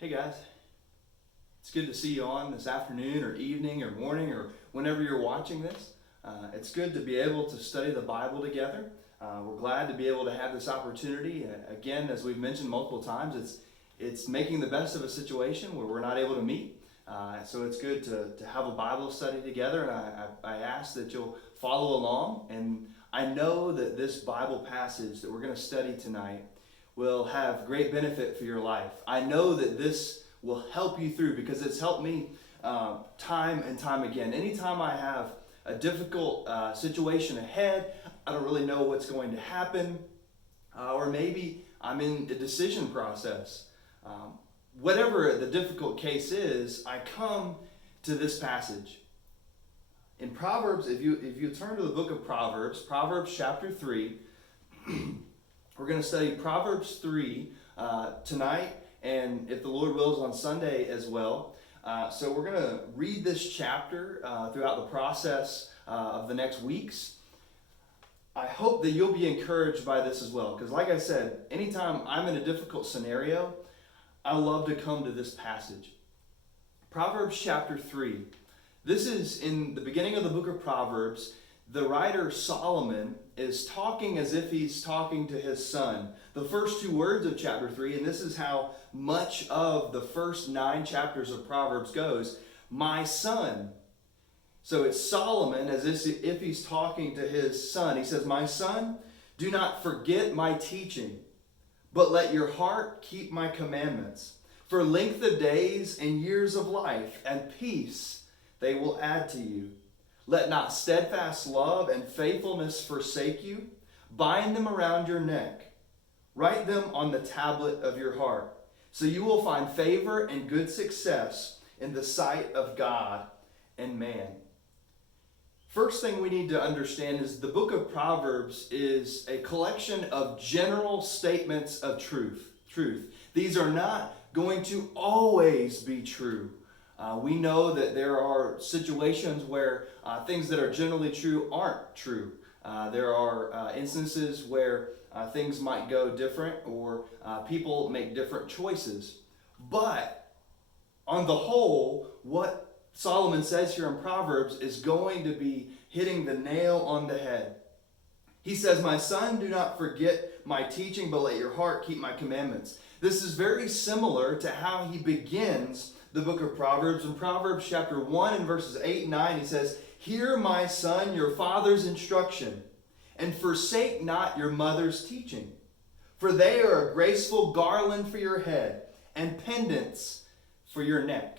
Hey guys, it's good to see you on this afternoon or evening or morning or whenever you're watching this. It's good to be able to study the Bible together. We're glad to be able to have this opportunity. Again, as we've mentioned multiple times, it's making the best of a situation where we're not able to meet. So it's good to have a Bible study together, and I ask that you'll follow along. And I know that this Bible passage that we're going to study tonight will have great benefit for your life. I know that this will help you through because it's helped me time and time again. Anytime I have a difficult situation ahead, I don't really know what's going to happen, or maybe I'm in a decision process. Whatever the difficult case is, I come to this passage. In Proverbs, if you turn to the book of Proverbs chapter 3, we're going to study Proverbs 3 tonight, and if the Lord wills on Sunday as well. So we're going to read this chapter throughout the process of the next weeks. I hope that you'll be encouraged by this as well, because like I said, anytime I'm in a difficult scenario, I love to come to this passage. Proverbs chapter 3. This is in the beginning of the book of Proverbs. The writer Solomon is talking as if he's talking to his son. The first two words of chapter 3, and this is how much of the first 9 chapters of Proverbs goes, my son. So it's Solomon as if he's talking to his son. He says, my son, do not forget my teaching, but let your heart keep my commandments. For length of days and years of life and peace they will add to you. Let not steadfast love and faithfulness forsake you. Bind them around your neck. Write them on the tablet of your heart, so you will find favor and good success in the sight of God and man. First thing we need to understand is the book of Proverbs is a collection of general statements of truth. These are not going to always be true. We know that there are situations where things that are generally true aren't true. There are instances where things might go different, or people make different choices. But on the whole, what Solomon says here in Proverbs is going to be hitting the nail on the head. He says, my son, do not forget my teaching, but let your heart keep my commandments. This is very similar to how he begins the book of Proverbs. In Proverbs chapter 1 and verses 8 and 9, he says, hear, my son, your father's instruction, and forsake not your mother's teaching. For they are a graceful garland for your head and pendants for your neck.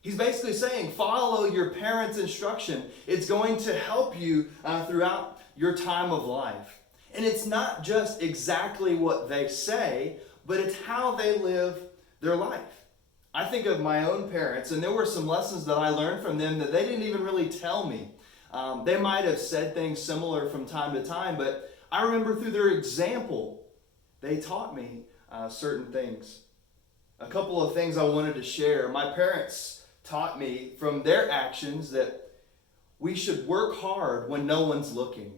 He's basically saying, follow your parents' instruction. It's going to help you throughout your time of life. And it's not just exactly what they say, but it's how they live their life. I think of my own parents, and there were some lessons that I learned from them that they didn't even really tell me. They might have said things similar from time to time, but I remember through their example, they taught me certain things. A couple of things I wanted to share. My parents taught me from their actions that we should work hard when no one's looking.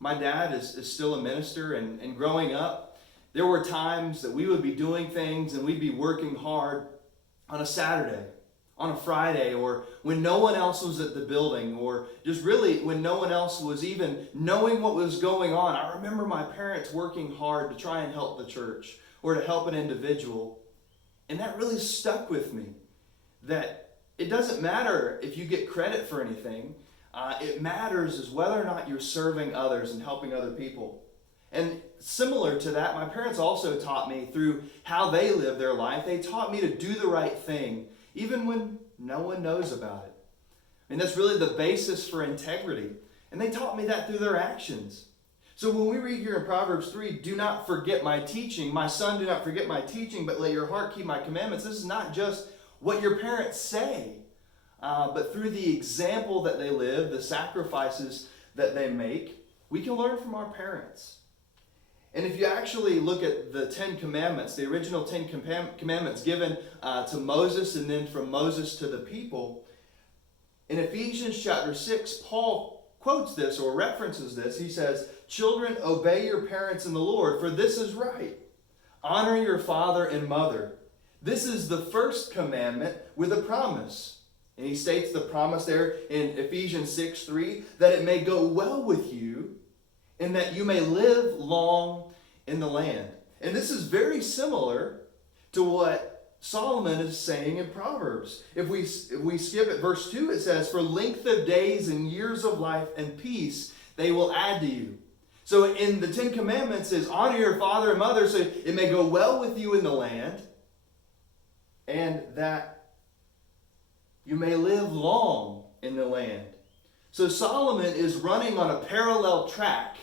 My dad is still a minister, and growing up, there were times that we would be doing things and we'd be working hard on a Saturday, on a Friday, or when no one else was at the building, or just really when no one else was even knowing what was going on. I remember my parents working hard to try and help the church or to help an individual. And that really stuck with me, that it doesn't matter if you get credit for anything. It matters is whether or not you're serving others and helping other people. And similar to that, my parents also taught me through how they live their life. They taught me to do the right thing, even when no one knows about it. I mean, that's really the basis for integrity. And they taught me that through their actions. So when we read here in Proverbs 3, do not forget my teaching. My son, do not forget my teaching, but let your heart keep my commandments. This is not just what your parents say, but through the example that they live, the sacrifices that they make, we can learn from our parents. And if you actually look at the 10 Commandments, the original 10 Commandments given to Moses and then from Moses to the people, in Ephesians chapter 6, Paul quotes this or references this. He says, children, obey your parents in the Lord, for this is right. Honor your father and mother. This is the first commandment with a promise. And he states the promise there in Ephesians 6:3, that it may go well with you and that you may live long in the land. And this is very similar to what Solomon is saying in Proverbs. If we skip at verse 2, it says, for length of days and years of life and peace they will add to you. So in the Ten Commandments is honor your father and mother so it may go well with you in the land and that you may live long in the land. So Solomon is running on a parallel track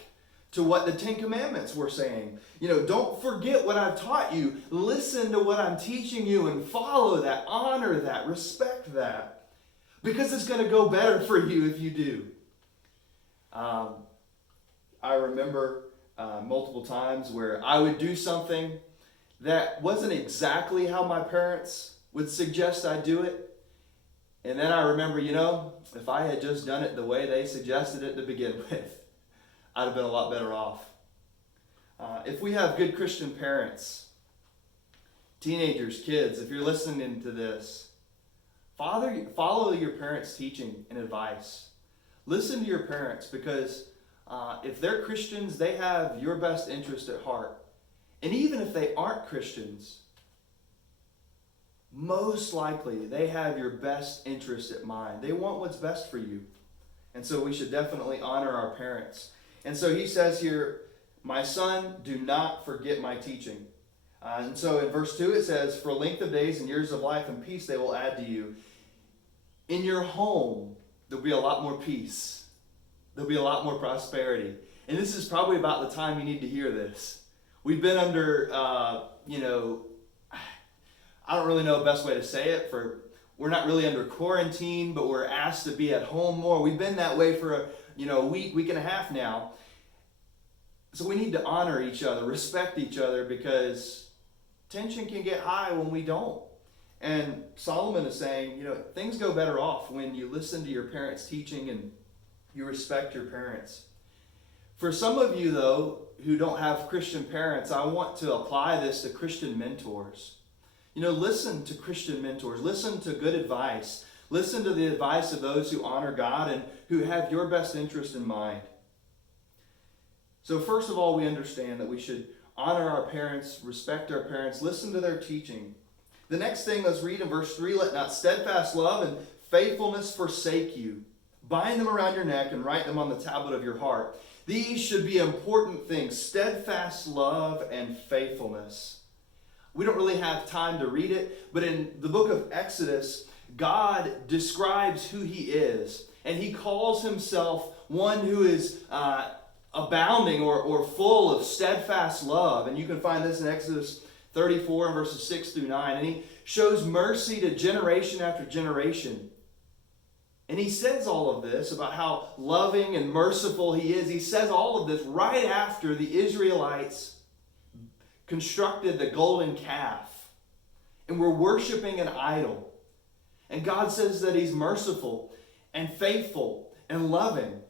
to what the Ten Commandments were saying. Don't forget what I've taught you. Listen to what I'm teaching you and follow that, honor that, respect that. Because it's going to go better for you if you do. I remember multiple times where I would do something that wasn't exactly how my parents would suggest I do it. And then I remember, if I had just done it the way they suggested it to begin with, I'd have been a lot better off. If we have good Christian parents, teenagers, kids, if you're listening to this, follow your parents' teaching and advice. Listen to your parents because if they're Christians, they have your best interest at heart. And even if they aren't Christians, most likely they have your best interest at mind. They want what's best for you. And so we should definitely honor our parents. And so he says here, my son, do not forget my teaching. And so in verse 2 it says, for length of days and years of life and peace they will add to you. In your home, there'll be a lot more peace. There'll be a lot more prosperity. And this is probably about the time you need to hear this. We've been under, I don't really know the best way to say it. We're not really under quarantine, but we're asked to be at home more. We've been that way for a week and a half now. So we need to honor each other, respect each other, because tension can get high when we don't. And Solomon is saying, things go better off when you listen to your parents' teaching and you respect your parents. For some of you, though, who don't have Christian parents, I want to apply this to Christian mentors. Listen to Christian mentors. Listen to good advice. Listen to the advice of those who honor God and who have your best interest in mind. So first of all, we understand that we should honor our parents, respect our parents, listen to their teaching. The next thing, let's read in verse 3, let not steadfast love and faithfulness forsake you. Bind them around your neck and write them on the tablet of your heart. These should be important things, steadfast love and faithfulness. We don't really have time to read it, but in the book of Exodus, God describes who he is, and he calls himself one who is abounding or full of steadfast love. And you can find this in Exodus 34 and verses 6 through 9. And he shows mercy to generation after generation. And he says all of this about how loving and merciful he is. He says all of this right after the Israelites constructed the golden calf and were worshiping an idol. And God says that he's merciful and faithful and loving.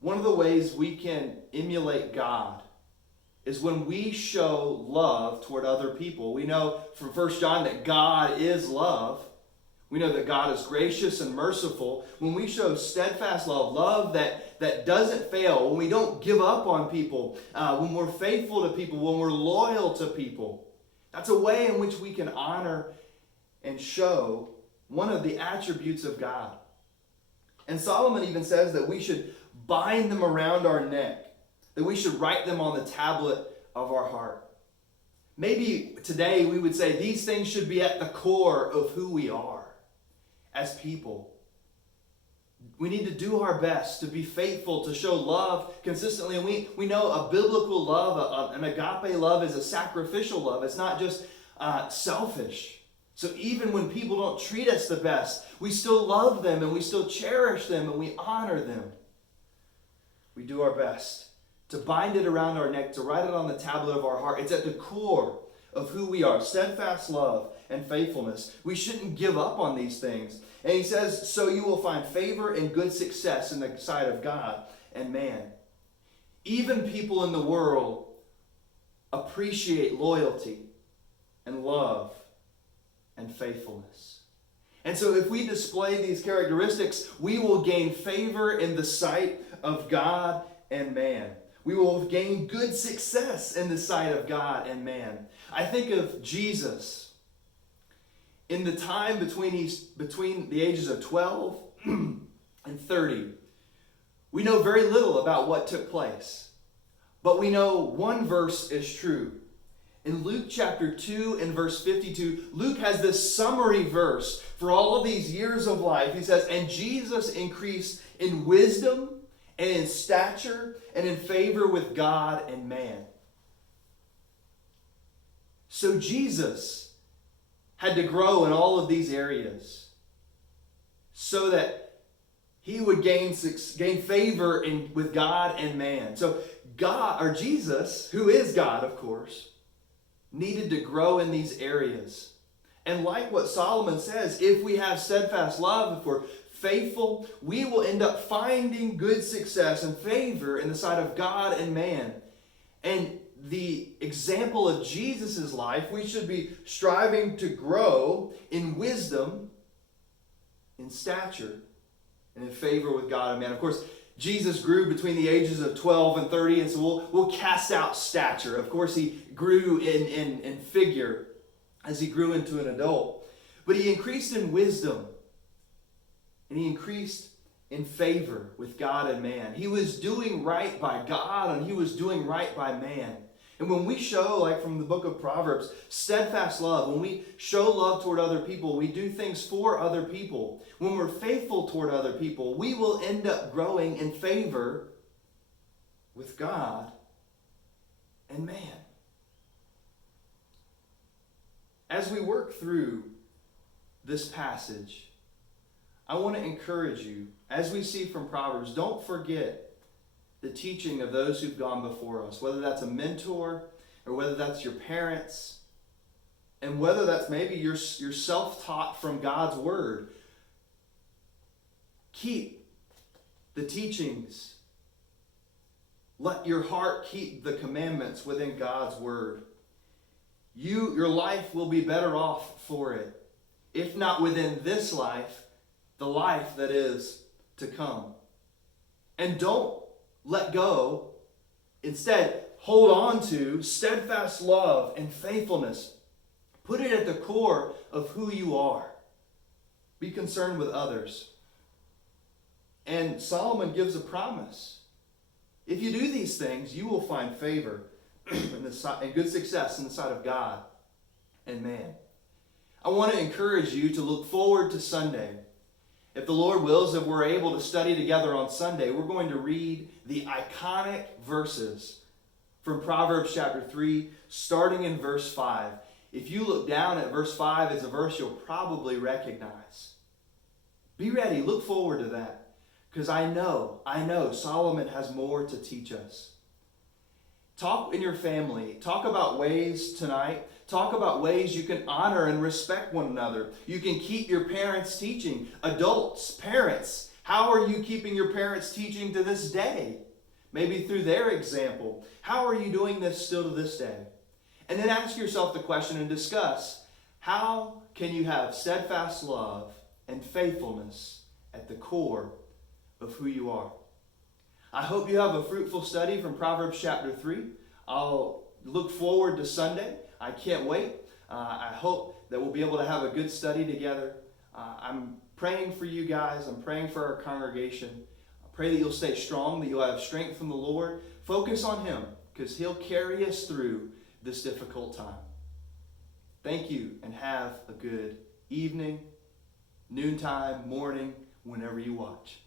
One of the ways we can emulate God is when we show love toward other people. We know from 1 John that God is love. We know that God is gracious and merciful. When we show steadfast love that doesn't fail, when we don't give up on people, when we're faithful to people, when we're loyal to people, that's a way in which we can honor and show one of the attributes of God. And Solomon even says that we should bind them around our neck, that we should write them on the tablet of our heart. Maybe today we would say these things should be at the core of who we are as people. We need to do our best to be faithful, to show love consistently. And we know a biblical love, an agape love, is a sacrificial love. It's not just selfish. So even when people don't treat us the best, we still love them and we still cherish them and we honor them. We do our best to bind it around our neck, to write it on the tablet of our heart. It's at the core of who we are, steadfast love and faithfulness. We shouldn't give up on these things. And he says, so you will find favor and good success in the sight of God and man. Even people in the world appreciate loyalty and love and faithfulness. And so if we display these characteristics, we will gain favor in the sight of God and man. We will gain good success in the sight of God and man. I think of Jesus in the time between the ages of 12 and 30. We know very little about what took place, but we know one verse is true. In Luke chapter 2 and verse 52, Luke has this summary verse for all of these years of life. He says, "And Jesus increased in wisdom and in stature and in favor with God and man." So Jesus had to grow in all of these areas so that he would gain favor with God and man. So God, or Jesus, who is God, of course, needed to grow in these areas. And like what Solomon says, if we have steadfast love, if we're faithful, we will end up finding good success and favor in the sight of God and man. And the example of Jesus' life, we should be striving to grow in wisdom, in stature, and in favor with God and man. Of course, Jesus grew between the ages of 12 and 30, and so we'll cast out stature. Of course, he grew in figure as he grew into an adult. But he increased in wisdom, and he increased in favor with God and man. He was doing right by God, and he was doing right by man. And when we show, like from the book of Proverbs, steadfast love, when we show love toward other people, we do things for other people. When we're faithful toward other people, we will end up growing in favor with God and man. As we work through this passage, I want to encourage you, as we see from Proverbs, don't forget the teaching of those who've gone before us, whether that's a mentor or whether that's your parents, and whether that's maybe you're self-taught from God's word. Keep the teachings. Let your heart keep the commandments within God's word. Your life will be better off for it. If not within this life, the life that is to come. And don't let go. Instead, hold on to steadfast love and faithfulness. Put it at the core of who you are. Be concerned with others. And Solomon gives a promise. If you do these things, you will find favor and good success in the sight of God and man. I want to encourage you to look forward to Sunday. If the Lord wills, if we're able to study together on Sunday, we're going to read the iconic verses from Proverbs chapter 3, starting in verse 5. If you look down at verse 5, it's a verse you'll probably recognize. Be ready. Look forward to that. Because I know Solomon has more to teach us. Talk in your family. Talk about ways tonight. Talk about ways you can honor and respect one another. You can keep your parents' teaching. Adults, parents, how are you keeping your parents' teaching to this day? Maybe through their example. How are you doing this still to this day? And then ask yourself the question and discuss, how can you have steadfast love and faithfulness at the core of who you are? I hope you have a fruitful study from Proverbs chapter 3. I'll look forward to Sunday. I can't wait. I hope that we'll be able to have a good study together. I'm praying for you guys. I'm praying for our congregation. I pray that you'll stay strong, that you'll have strength from the Lord. Focus on Him, because He'll carry us through this difficult time. Thank you, and have a good evening, noontime, morning, whenever you watch.